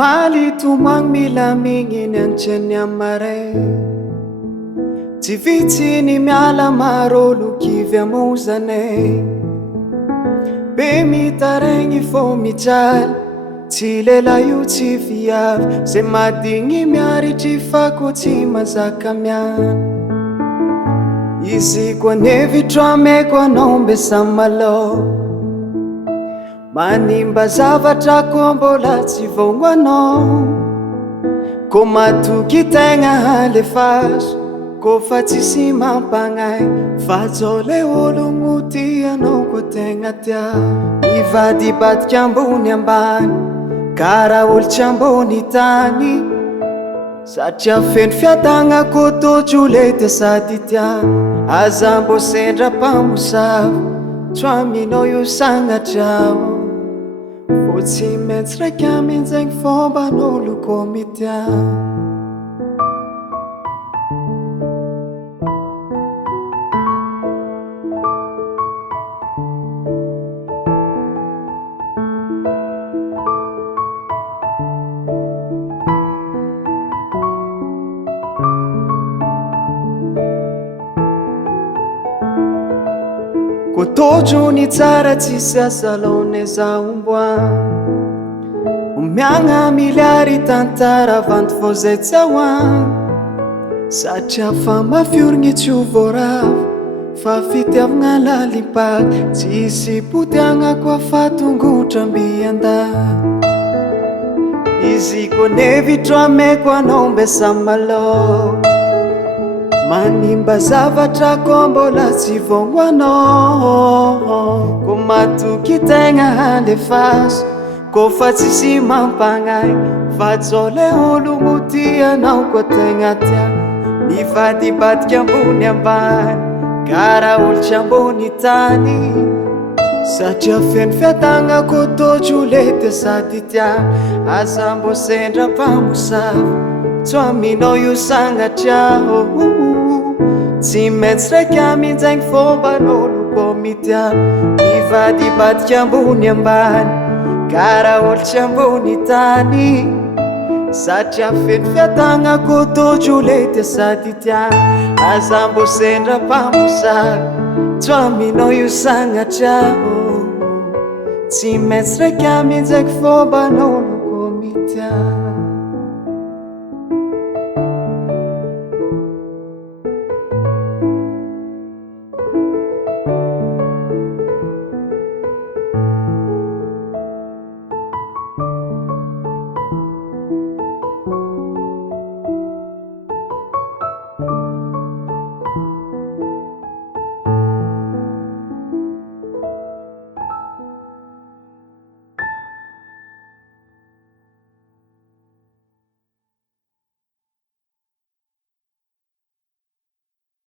Malitumang milamingin ang tiyan niya mare Tiviti ni miala marolo kivya muzane Be tarengi fo mijal Tilela ti viav Se madingi miari tifako ti mazaka mian Izi kwa nevi trame kwa nombe samalo Manimba zavatra kombola tsy vongoanao Ko matoky tegna halefaso Ko fa tsisy mampagnay Fa zao le ologno tianao ko tegna tia Ivady badika ambony ambany Kara olotry ambony tany Satria feno fiatagna ko tojo lety sady tia Aza mbo sendra mpamosavy Troaminao io sagnatrao Fô tsy maintsy raiky amin'izagny fomban'olo koa mitia Ko tojo ny tsara tsisy asalone za omboa Miagna miliary tantara vanto fô zay tsy ahoagna Satria fa mafiorigny tsy ho voaravo Fa fitiavagna lalimpaky Tsisy potiagna koa fa tongotra mbian-daka Izy ko nevitro ameko anao mbesa malô Manimba zavatra ko mbola tsy vongoanao Ko matoky tegna halefaso Ko fa tsisy mampagnay Fa zao le ologno tianao ko tegna tia Mivady badika ambony ambany Kara olotry ambony tany Satria feno fiatagna ko tojo lety sady tia Aza mbo sendra mpamosavy Troaminao io sagnatrao Tsy maintsy raiky amin'izagny fomban'olo koa mitia Mivady badika ambony ambany Kara olotry ambony tany Satria feno fiatagna ko tojo lety sady tia Aza mbo sendra mpamosavy Troaminao io sagnatrao Tsy maintsy raiky amin'izagny fomban'olo koa mitia